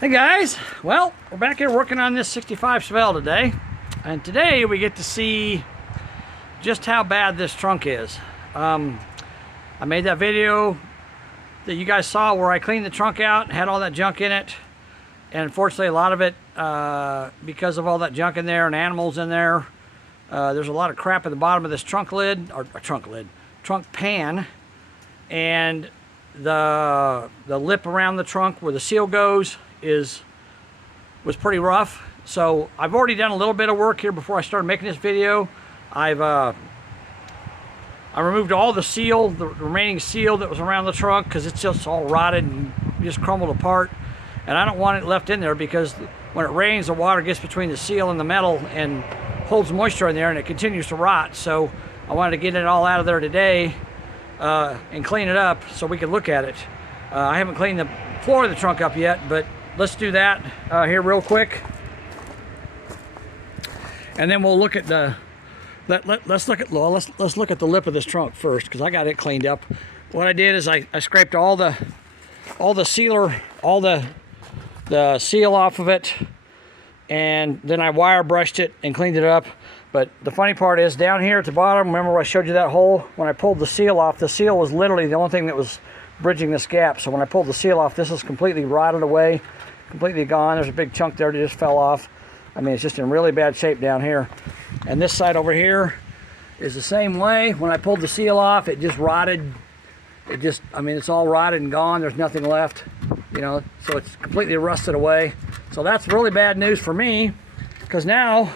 Hey guys, well, we're back here working on this 65 Chevelle today, and today we get to see just how bad this trunk is. I made that video that you guys saw where I cleaned the trunk out and had all that junk in it, and unfortunately a lot of it, because of all that junk in there and animals in there, there's a lot of crap at the bottom of this trunk lid, or trunk pan, and the lip around the trunk where the seal goes was pretty rough. So I've already done a little bit of work here before I started making this video. I removed all the seal, the remaining seal that was around the trunk, because it's just all rotted and just crumbled apart, and I don't want it left in there because when it rains the water gets between the seal and the metal and holds moisture in there and it continues to rot. So I wanted to get it all out of there today and clean it up so we can look at it. I haven't cleaned the floor of the trunk up yet, but let's do that here real quick, and then we'll look at the let's look at the lip of this trunk first, because I got it cleaned up. What I did is I scraped all the sealer, all the seal off of it, and then I wire brushed it and cleaned it up. But the funny part is down here at the bottom, remember where I showed you that hole? When I pulled the seal off, the seal was literally the only thing that was bridging this gap. So when I pulled the seal off, this is completely rotted away, completely gone. There's a big chunk there that just fell off. I mean, it's just in really bad shape down here. And this side over here is the same way. When I pulled the seal off, it just rotted. I mean, it's all rotted and gone. There's nothing left, you know, so it's completely rusted away. So that's really bad news for me, because now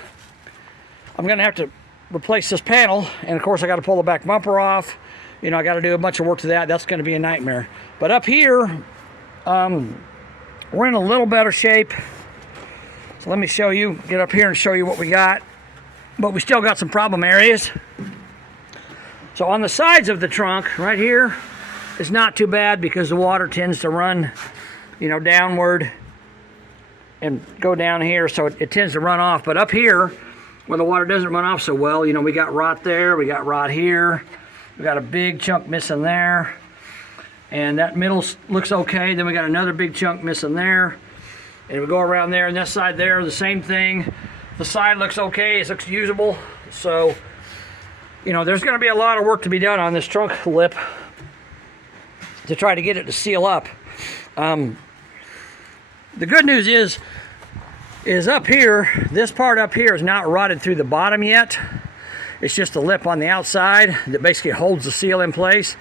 I'm gonna have to replace this panel, and of course I got to pull the back bumper off. You know, I got to do a bunch of work to that. That's going to be a nightmare. But up here, we're in a little better shape. So let me show you, get up here and show you what we got. But we still got some problem areas. So on the sides of the trunk, right here, is not too bad because the water tends to run, you know, downward and go down here, so it tends to run off. But up here, where the water doesn't run off so well, you know, we got rot there, we got rot here. We got a big chunk missing there, and that middle looks okay. Then we got another big chunk missing there, and we go around there, and this side there, the same thing. The side looks okay, it looks usable. So, you know, there's gonna be a lot of work to be done on this trunk lip to try to get it to seal up. The good news is up here, this part up here is not rotted through the bottom yet. It's just a lip on the outside that basically holds the seal in place.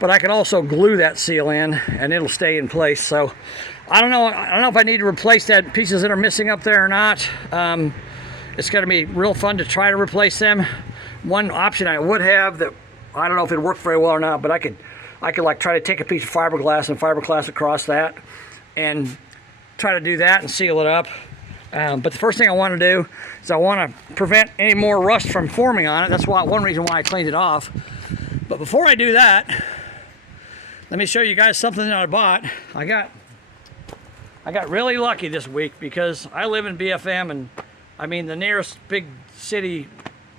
But I can also glue that seal in and it'll stay in place. So I don't know if I need to replace that pieces that are missing up there or not. It's gonna be real fun to try to replace them. One option I would have that, I don't know if it worked very well or not, but I could like try to take a piece of fiberglass and fiberglass across that and try to do that and seal it up. But the first thing I want to do is I want to prevent any more rust from forming on it. That's one reason why I cleaned it off. But before I do that, let me show you guys something that I bought. I got really lucky this week because I live in BFM, and I mean the nearest big city,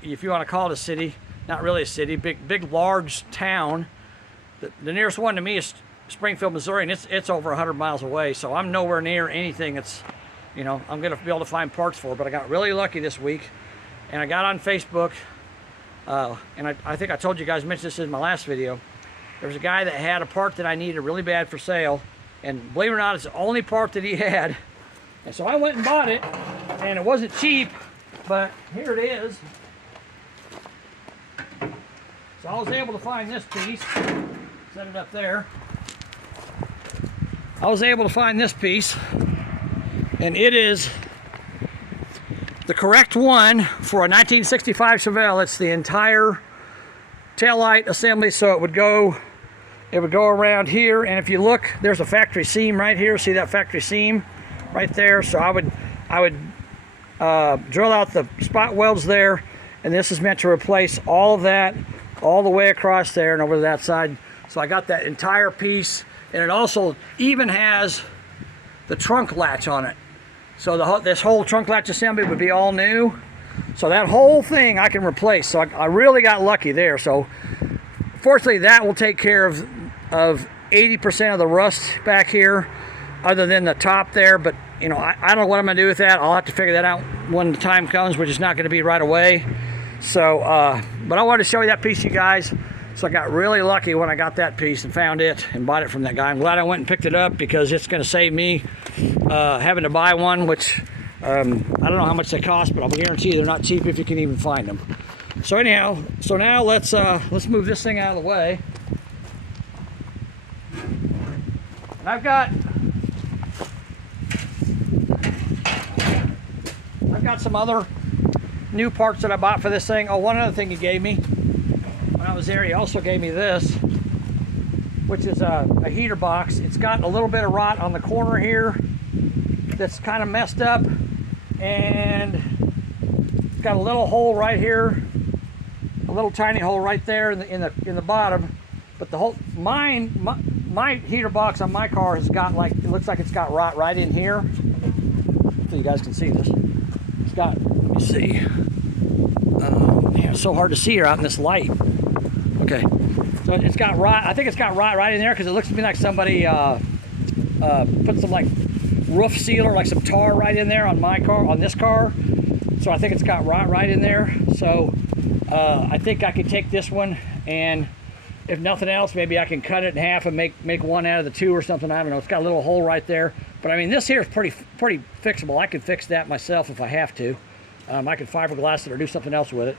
if you want to call it a city, not really a city, big large town. The nearest one to me is Springfield, Missouri, and it's over 100 miles away. So I'm nowhere near anything that's, you know, I'm gonna be able to find parts for. But I got really lucky this week, and I got on Facebook, and I think I told you guys, mentioned this in my last video. There was a guy that had a part that I needed really bad for sale, and believe it or not, it's the only part that he had. And so I went and bought it, and it wasn't cheap, but here it is. So I was able to find this piece, set it up there. I was able to find this piece, and it is the correct one for a 1965 Chevelle. It's the entire taillight assembly, so it would go around here, and if you look, there's a factory seam right here. See that factory seam right there? So I would drill out the spot welds there, and this is meant to replace all of that all the way across there and over to that side. So I got that entire piece, and it also even has the trunk latch on it. So this whole trunk latch assembly would be all new. So that whole thing I can replace. So I really got lucky there. So fortunately that will take care of 80% of the rust back here, other than the top there. But you know, I don't know what I'm gonna do with that. I'll have to figure that out when the time comes, which is not gonna be right away. So, but I wanted to show you that piece, you guys. So I got really lucky when I got that piece and found it and bought it from that guy. I'm glad I went and picked it up because it's gonna save me having to buy one, which I don't know how much they cost, but I'll guarantee you they're not cheap if you can even find them. So anyhow, so now let's move this thing out of the way. And I've got some other new parts that I bought for this thing. Oh, one other thing he gave me when I was there, he also gave me this, which is a heater box. It's got a little bit of rot on the corner here that's kind of messed up, and it's got a little hole right here, a little tiny hole right there in the bottom. But the whole my heater box on my car has got, like, it looks like it's got rot right in here. So you guys can see this. It's got, let me see. Man, it's so hard to see here out in this light. Okay, so it's got rot. I think it's got rot right in there because it looks to me like somebody put some like roof sealer, like some tar right in there on my car, on this car. So I think it's got rot right in there. So I think I could take this one, and if nothing else, maybe I can cut it in half and make one out of the two or something. I don't know. It's got a little hole right there. But I mean, this here is pretty fixable. I could fix that myself if I have to. I could fiberglass it or do something else with it.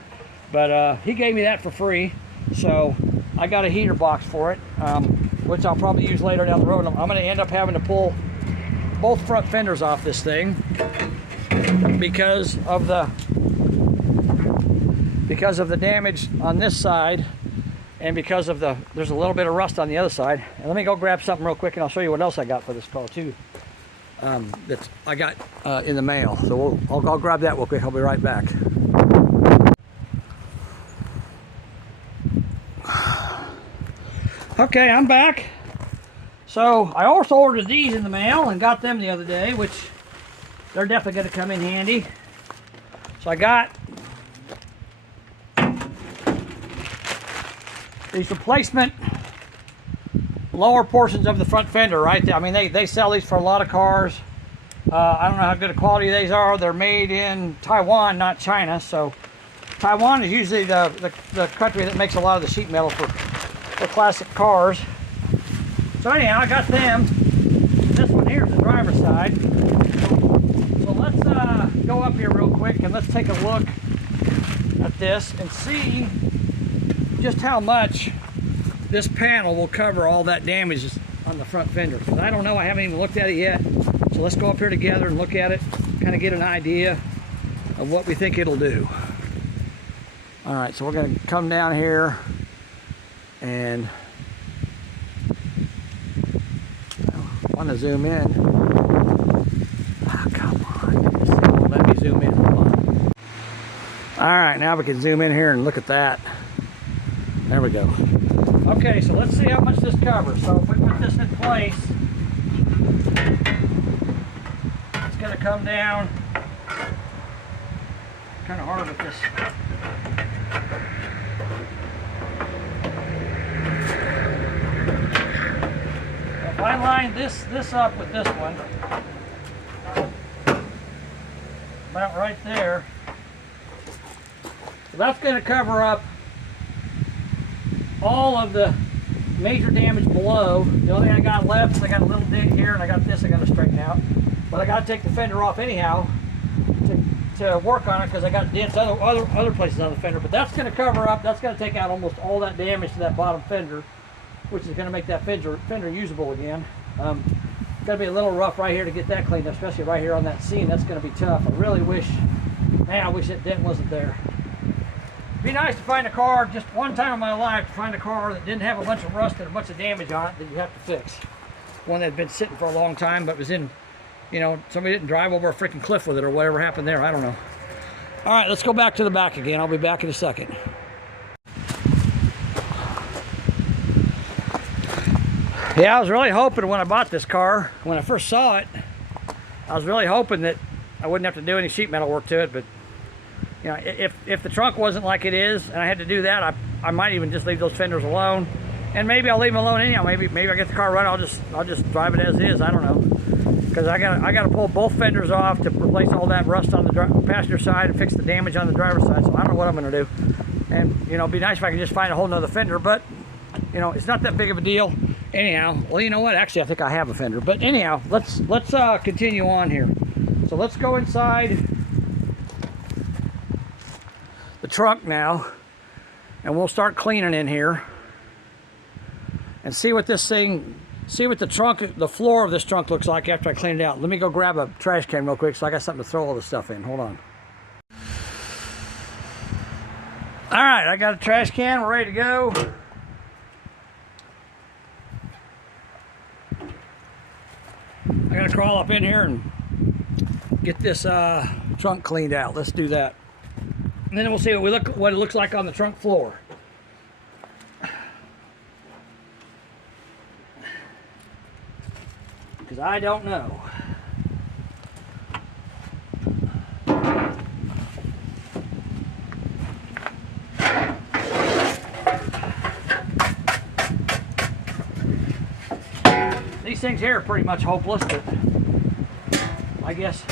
But he gave me that for free. So I got a heater box for it, which I'll probably use later down the road. I'm going to end up having to pull both front fenders off this thing because of the damage on this side, and because of there's a little bit of rust on the other side. And let me go grab something real quick and I'll show you what else I got for this car too. That I got in the mail. So I'll grab that real quick. I'll be right back. Okay, I'm back. So I also ordered these in the mail and got them the other day, which they're definitely going to come in handy. So I got these replacement lower portions of the front fender right there. I mean, they sell these for a lot of cars. I don't know how good a quality these are. They're made in Taiwan, not China. So Taiwan is usually the country that makes a lot of the sheet metal for classic cars. So anyhow, I got them. This one here is the driver's side. So let's go up here real quick and let's take a look at this and see just how much this panel will cover all that damage on the front fender. Because I don't know, I haven't even looked at it yet. So let's go up here together and look at it, kind of get an idea of what we think it'll do. All right, so we're going to come down here and I want to zoom in. Oh, come on. Let me zoom in. Hold on. All right, now we can zoom in here and look at that. There we go. Okay, so let's see how much this covers. So if we put this in place, it's going to come down. Kind of hard with this. If I line this up with this one, about right there, so that's going to cover up all of the major damage below. The only thing I got left is I got a little dig here, and I got this I got to straighten out. But I got to take the fender off anyhow to work on it because I got dents other places on the fender. But that's going to cover up. That's going to take out almost all that damage to that bottom fender, which is going to make that fender usable again. It's going to be a little rough right here to get that cleaned up, especially right here on that seam. That's going to be tough. I really wish, man, I wish that dent wasn't there. It'd be nice to find a car, just one time in my life, to find a car that didn't have a bunch of rust and a bunch of damage on it that you have to fix. One that had been sitting for a long time, but was in, you know, somebody didn't drive over a freaking cliff with it or whatever happened there. I don't know. All right, let's go back to the back again. I'll be back in a second. Yeah, I was really hoping when I bought this car, when I first saw it, I was really hoping that I wouldn't have to do any sheet metal work to it. But you know, if the trunk wasn't like it is and I had to do that, I might even just leave those fenders alone and maybe I'll leave them alone anyhow. Maybe I get the car running. I'll just drive it as is. I don't know, because I got to pull both fenders off to replace all that rust on the passenger side and fix the damage on the driver's side. So I don't know what I'm going to do. And you know, it'd be nice if I could just find a whole nother fender, but you know, it's not that big of a deal. Anyhow, well, you know what? Actually, I think I have a fender. But anyhow, let's continue on here. So let's go inside the trunk now, and we'll start cleaning in here and see what this thing, see what the floor of this trunk looks like after I clean it out. Let me go grab a trash can real quick so I got something to throw all this stuff in. Hold on. All right, I got a trash can. We're ready to go. I gotta crawl up in here and get this trunk cleaned out. Let's do that, and then we'll see what it looks like on the trunk floor. Because I don't know. These things here are pretty much hopeless, but I guess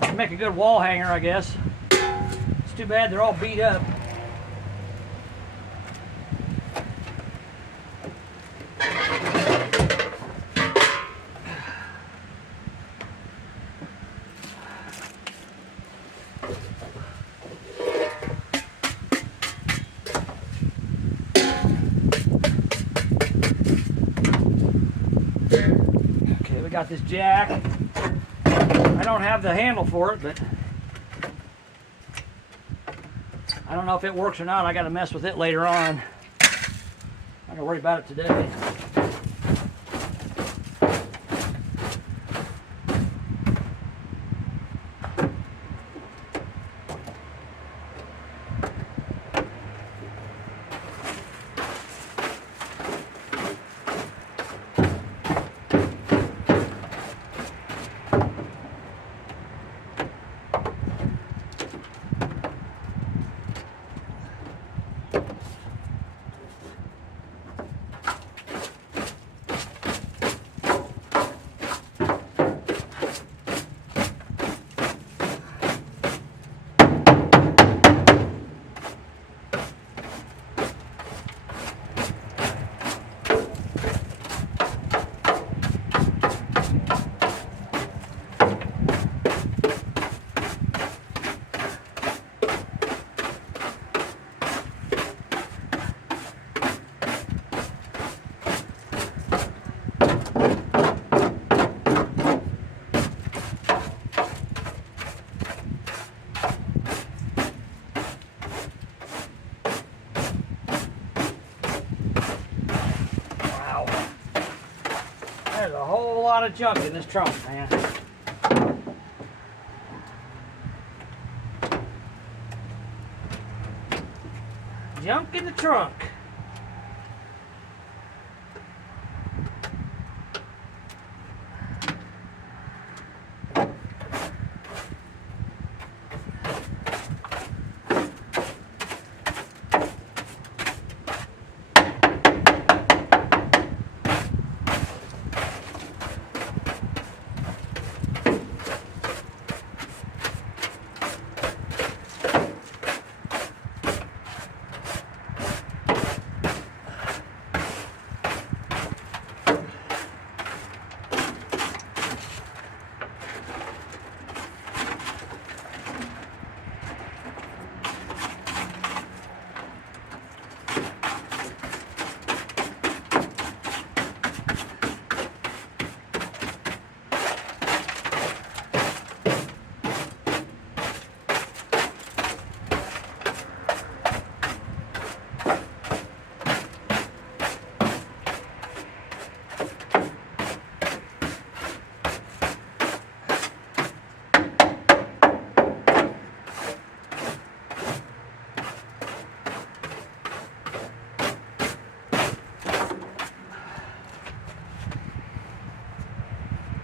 they make a good wall hanger, I guess. It's too bad they're all beat up. Got this jack. I don't have the handle for it, but I don't know if it works or not. I got to mess with it later on. I'm not gonna worry about it today. There's a whole lot of junk in this trunk, man. Junk in the trunk.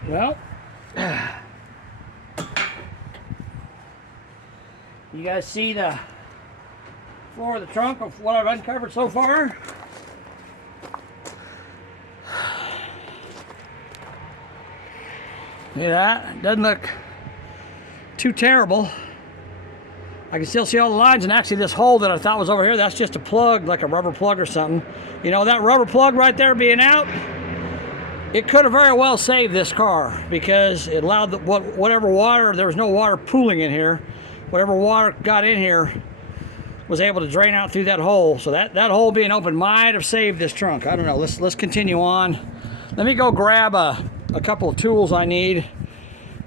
Well, you guys see the floor of the trunk of what I've uncovered so far? See that? Doesn't look too terrible. I can still see all the lines, and actually this hole that I thought was over here, that's just a plug, like a rubber plug or something. You know, that rubber plug right there being out, it could have very well saved this car, because it allowed whatever water, there was no water pooling in here, whatever water got in here was able to drain out through that hole. So that hole being open might have saved this trunk. I don't know. Let's continue on. Let me go grab a couple of tools I need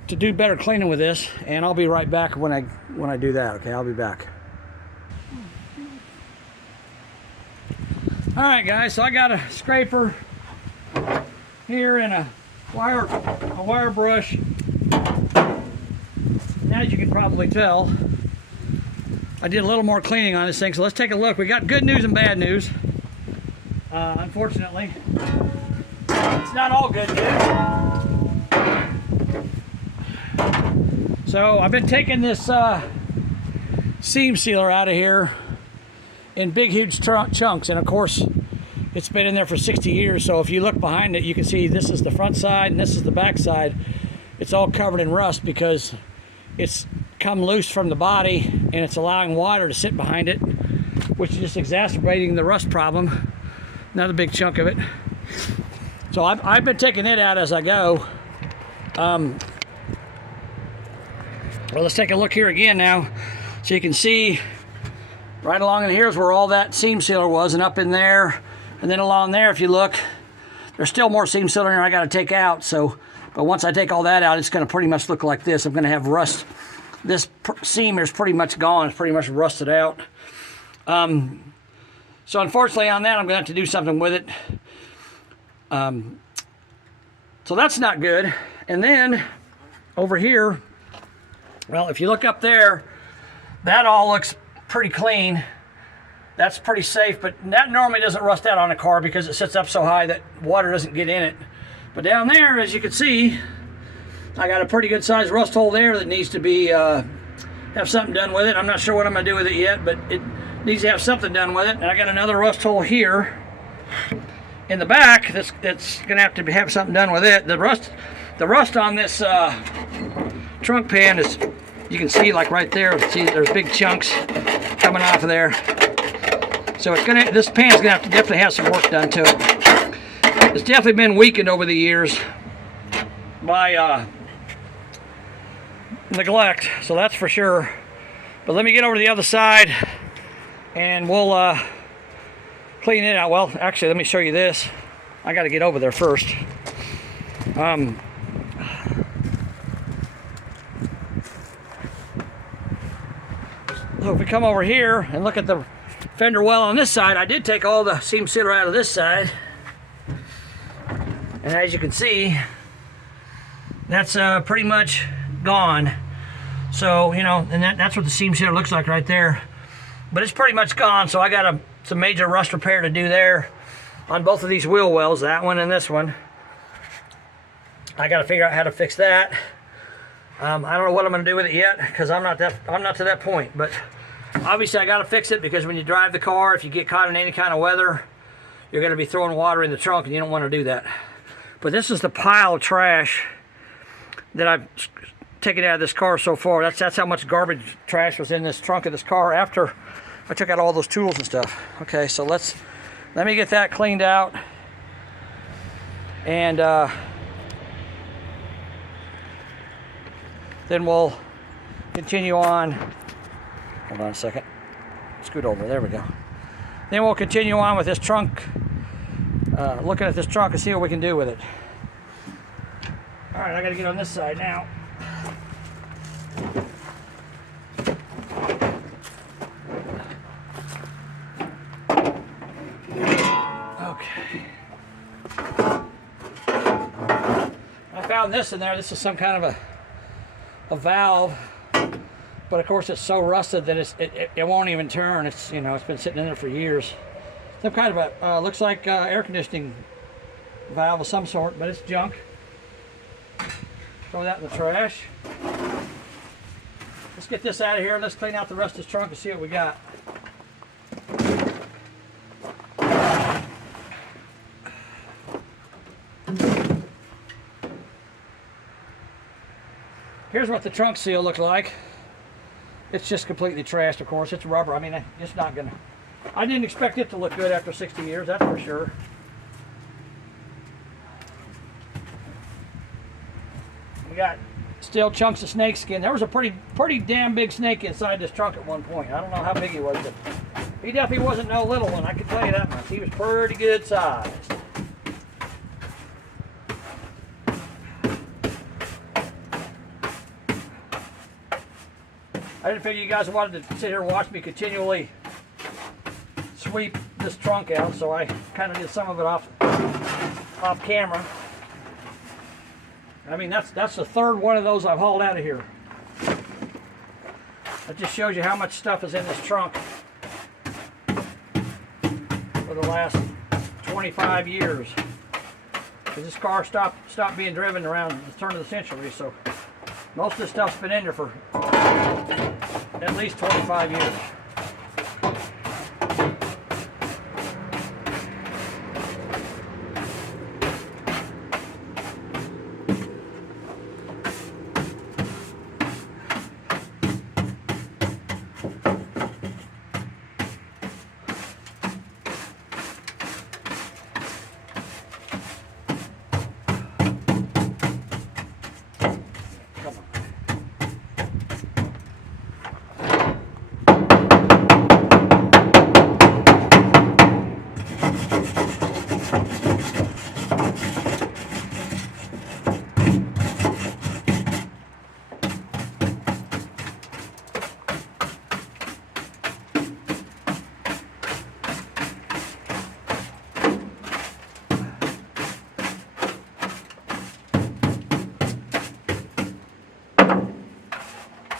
to do better cleaning with this, and I'll be right back when I do that. Okay, I'll be back. All right, guys. So I got a scraper here and a wire brush. And as you can probably tell, I did a little more cleaning on this thing, so let's take a look. We got good news and bad news. Unfortunately, it's not all good news. So I've been taking this seam sealer out of here in big, huge chunks, and of course, it's been in there for 60 years. So if you look behind it, you can see this is the front side and this is the back side. It's all covered in rust because it's come loose from the body and it's allowing water to sit behind it, which is just exacerbating the rust problem. Another big chunk of it. So I've been taking it out as I go. Well, let's take a look here again now, so you can see right along in here is where all that seam sealer was, and up in there, and then along there, if you look, there's still more seam sealer in there I got to take out. So, but once I take all that out, it's going to pretty much look like this. I'm going to have rust. This seam is pretty much gone. It's pretty much rusted out. So unfortunately on that, I'm going to have to do something with it. So that's not good. And then over here, well, if you look up there, that all looks pretty clean. That's pretty safe, but that normally doesn't rust out on a car because it sits up so high that water doesn't get in it. But down there, as you can see, I got a pretty good sized rust hole there that needs to be have something done with it. I'm not sure what I'm going to do with it yet, but it needs to have something done with it. And I got another rust hole here in the back that's going to have something done with it. The rust on this trunk pan is, you can see like right there. See, there's big chunks coming off of there. So this pan's gonna have to definitely have some work done to it. It's definitely been weakened over the years by neglect, so that's for sure. But let me get over to the other side and we'll clean it out. Well, actually, let me show you this. I got to get over there first. So if we come over here and look at the fender well on this side, I did take all the seam sealer out of this side, and as you can see, that's pretty much gone. So, you know, and that's what the seam sealer looks like right there, but it's pretty much gone. So I got some major rust repair to do there on both of these wheel wells, that one and this one. I got to figure out how to fix that. I don't know what I'm going to do with it yet, because I'm not to that point, but obviously I got to fix it, because when you drive the car, if you get caught in any kind of weather, you're going to be throwing water in the trunk, and you don't want to do that. But this is the pile of trash that I've taken out of this car so far. That's how much garbage trash was in this trunk of this car after I took out all those tools and stuff. Okay, so let me get that cleaned out, and then we'll continue on. Hold on a second. Scoot over. There we go. Then we'll continue on with this trunk, looking at this trunk and see what we can do with it. All right, I got to get on this side now. Okay. I found this in there. This is some kind of a valve, but of course it's so rusted that it won't even turn. It's, you know, it's been sitting in there for years. Some kind of a looks like air conditioning valve of some sort, but it's junk. Throw that in the trash. Let's get this out of here. Let's clean out the rest of this trunk and see what we got. here's what the trunk seal looks like. It's just completely trashed, of course. It's rubber. I mean, it's not gonna. I didn't expect it to look good after 60 years, that's for sure. We got still chunks of snake skin. There was a pretty damn big snake inside this trunk at one point. I don't know how big he was, but he definitely wasn't no little one. I can tell you that much. He was pretty good sized. I didn't figure you guys wanted to sit here and watch me continually sweep this trunk out, so I kind of did some of it off camera. I mean, that's the third one of those I've hauled out of here. That just shows you how much stuff is in this trunk for the last 25 years. Because this car stopped being driven around the turn of the century, so most of this stuff's been in there for at least 25 years.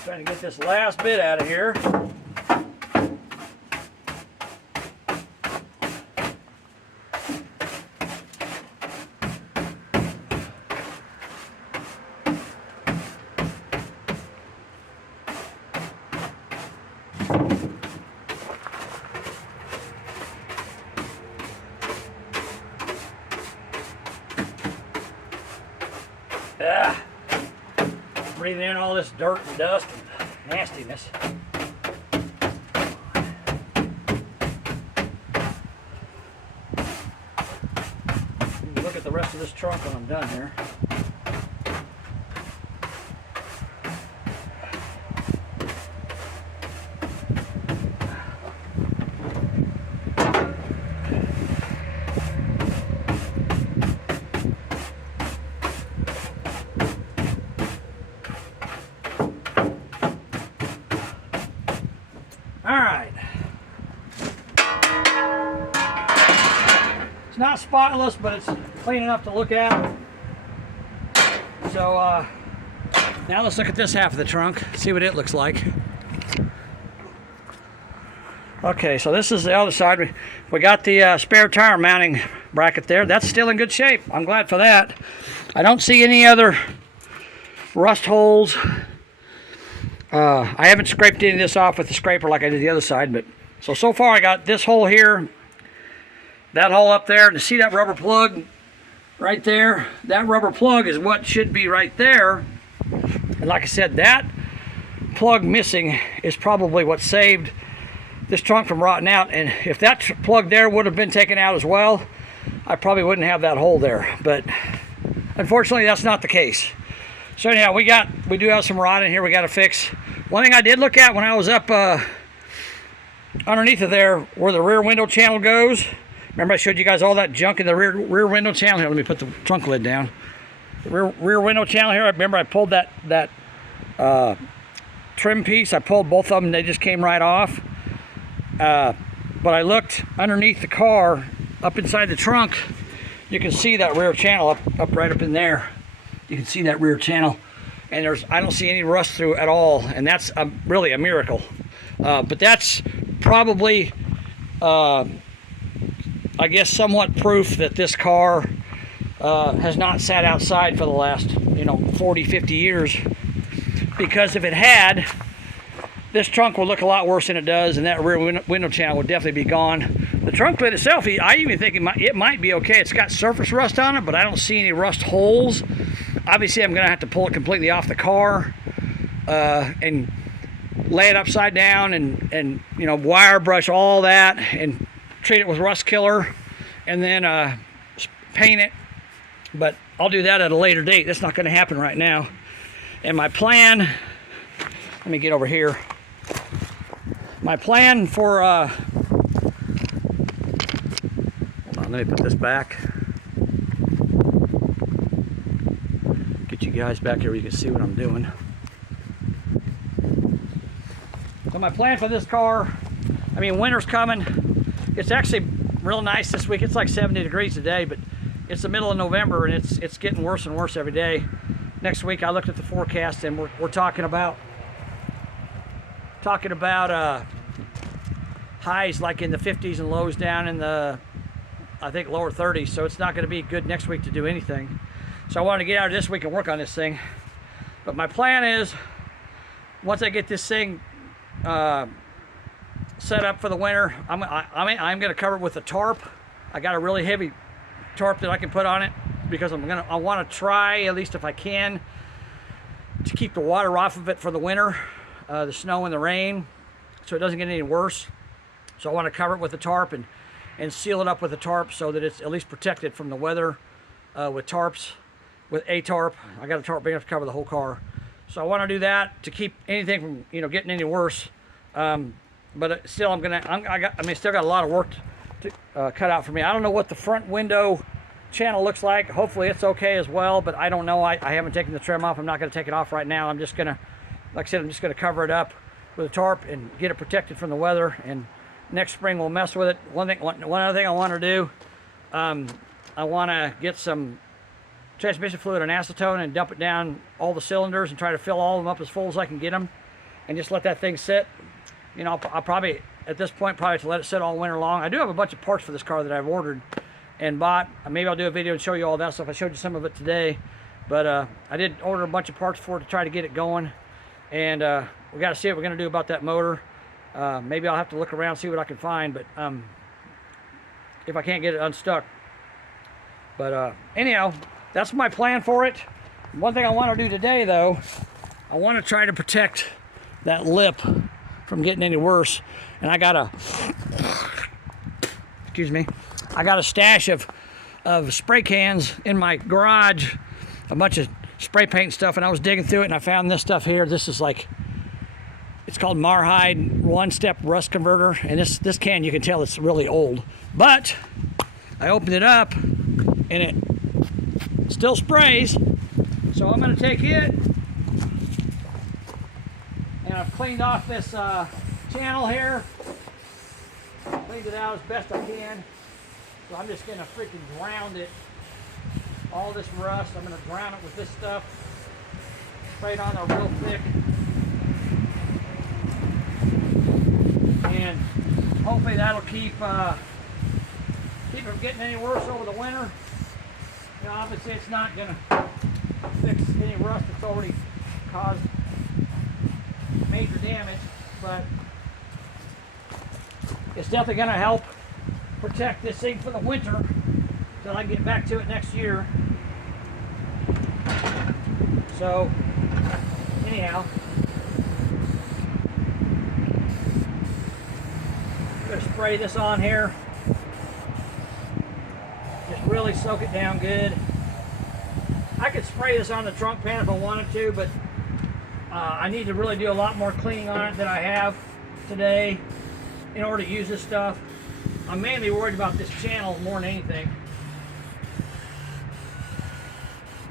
Trying to get this last bit out of here. Breathing in all this dirt and dust and nastiness. Look at the rest of this trunk when I'm done here. Alright. It's not spotless, but it's clean enough to look at. So, now let's look at this half of the trunk, see what it looks like. Okay, so this is the other side. We got the spare tire mounting bracket there. That's still in good shape. I'm glad for that. I don't see any other rust holes. I haven't scraped any of this off with the scraper like I did the other side, but so far I got this hole here, that hole up there, and to see that rubber plug right there, that rubber plug is what should be right there. And like I said, that plug missing is probably what saved this trunk from rotting out. And if that plug there would have been taken out as well, I probably wouldn't have that hole there. But unfortunately, that's not the case. So anyhow, we do have some rot in here we got to fix. One thing I did look at when I was up underneath of there where the rear window channel goes. Remember I showed you guys all that junk in the rear window channel here. Let me put the trunk lid down. The rear window channel here. I remember I pulled that trim piece. I pulled both of them. They just came right off. But I looked underneath the car, up inside the trunk. You can see that rear channel up right up in there. You can see that rear channel, and I don't see any rust through at all, and that's really a miracle. But that's probably, I guess, somewhat proof that this car has not sat outside for the last, 40, 50 years. Because if it had, this trunk would look a lot worse than it does, and that rear window channel would definitely be gone. The trunk lid itself, I even think it might be okay. It's got surface rust on it, but I don't see any rust holes obviously I'm gonna have to pull it completely off the car and lay it upside down and you know, wire brush all that and treat it with rust killer and then paint it. But I'll do that at a later date. That's not going to happen right now. And my plan, let me get over here. My plan for hold on, let me put this back. Get you guys back here where you can see what I'm doing. So my plan for this car, I mean, winter's coming. It's actually real nice this week. It's like 70 degrees today, but it's the middle of November and it's getting worse and worse every day. Next week I looked at the forecast and we're talking about highs like in the 50s and lows down in the, I think, lower 30s. So it's not going to be good next week to do anything. So I wanted to get out of this week and work on this thing. But my plan is, once I get this thing set up for the winter, I'm going to cover it with a tarp. I got a really heavy tarp that I can put on it because I want to try, at least if I can, to keep the water off of it for the winter, the snow and the rain, so it doesn't get any worse. So I want to cover it with a tarp and seal it up with a tarp so that it's at least protected from the weather with tarps, with a tarp. I got a tarp big enough to cover the whole car. So I want to do that to keep anything from, you know, getting any worse. But still, still got a lot of work to cut out for me. I don't know what the front window channel looks like. Hopefully it's okay as well, but I don't know. I haven't taken the trim off. I'm not going to take it off right now. I'm just going to, like I said, I'm just going to cover it up with a tarp and get it protected from the weather. And next spring we'll mess with it. One other thing I want to do, I want to get some transmission fluid and acetone and dump it down all the cylinders and try to fill all of them up as full as I can get them, and just let that thing sit. You know, I'll probably, at this point, probably to let it sit all winter long. I do have a bunch of parts for this car that I've ordered and bought. Maybe I'll do a video and show you all that stuff. I showed you some of it today, but I did order a bunch of parts for it to try to get it going, and we got to see what we're going to do about that motor. Maybe I'll have to look around, see what I can find, but if I can't get it unstuck. But anyhow, that's my plan for it. One thing I want to do today, though, I want to try to protect that lip from getting any worse. And I got a, excuse me, I got a stash of spray cans in my garage, a bunch of spray paint stuff, and I was digging through it and I found this stuff here. This is like, it's called Marhide one-step rust converter, and this can, you can tell it's really old. But I opened it up and it still sprays, so I'm going to take it, and I've cleaned off this channel here, cleaned it out as best I can, so I'm just going to freaking drown it, all this rust. I'm going to drown it with this stuff, spray it on there real thick, and hopefully that'll keep it from getting any worse over the winter. You know, obviously it's not going to fix any rust that's already caused major damage, but it's definitely going to help protect this thing for the winter until I get back to it next year. So, anyhow, I'm going to spray this on here. Just really soak it down good. I could spray this on the trunk pan if I wanted to, but I need to really do a lot more cleaning on it than I have today in order to use this stuff. I'm mainly worried about this channel more than anything.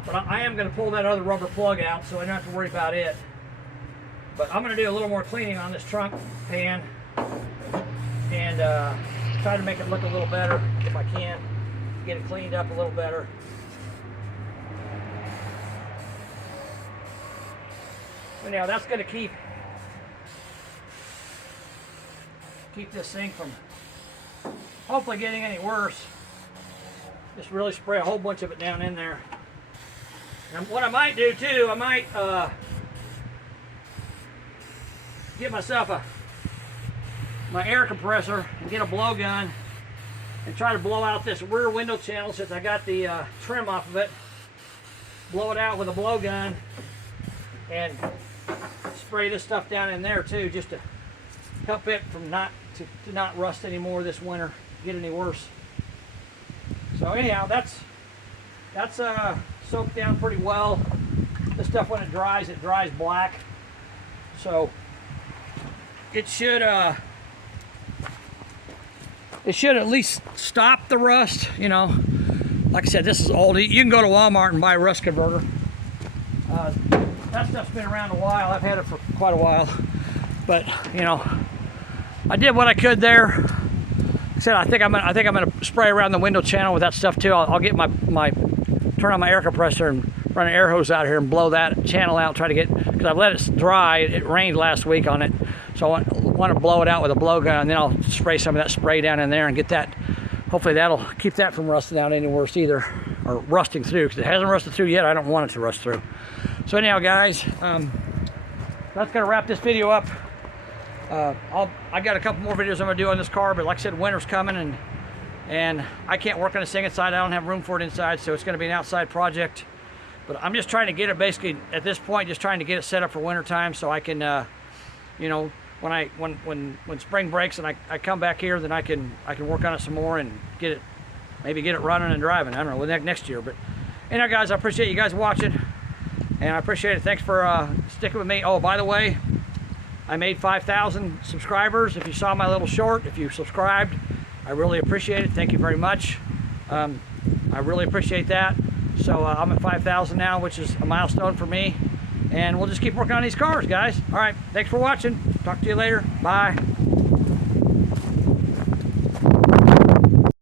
But I am going to pull that other rubber plug out so I don't have to worry about it. But I'm going to do a little more cleaning on this trunk pan and try to make it look a little better if I can. Get it cleaned up a little better. But now that's going to keep this thing from hopefully getting any worse. Just really spray a whole bunch of it down in there. And what I might do too, I might get myself my air compressor and get a blowgun and try to blow out this rear window channel since I got the trim off of it. blow it out with a blowgun and spray this stuff down in there too, just to help it from not rust anymore this winter, get any worse. So anyhow, that's soaked down pretty well. This stuff, when it dries black. So it should at least stop the rust, you know. Like I said, this is old. You can go to Walmart and buy a rust converter. That stuff's been around a while. I've had it for quite a while. But, you know, I did what I could there. Like I said, I think I'm gonna spray around the window channel with that stuff too. I'll get turn on my air compressor and run an air hose out here and blow that channel out. Try to get, because I've let it dry. It rained last week on it, so I want to blow it out with a blowgun, and then I'll spray some of that spray down in there and get that. Hopefully that'll keep that from rusting out any worse either, or rusting through, because it hasn't rusted through yet. I don't want it to rust through. So anyhow, guys, that's gonna wrap this video up. I got a couple more videos I'm gonna do on this car, but like I said, winter's coming, and I can't work on this thing inside. I don't have room for it inside, so it's gonna be an outside project. But I'm just trying to get it, basically at this point, just trying to get it set up for winter time, so I can, you know, when spring breaks and I come back here, then I can work on it some more and maybe get it running and driving. I don't know, next year. But anyhow, guys, I appreciate you guys watching, and I appreciate it. Thanks for sticking with me. Oh, by the way, I made 5,000 subscribers. If you saw my little short, if you subscribed, I really appreciate it. Thank you very much. I really appreciate that. So I'm at 5,000 now, which is a milestone for me. And we'll just keep working on these cars, guys. All right, thanks for watching. Talk to you later. Bye.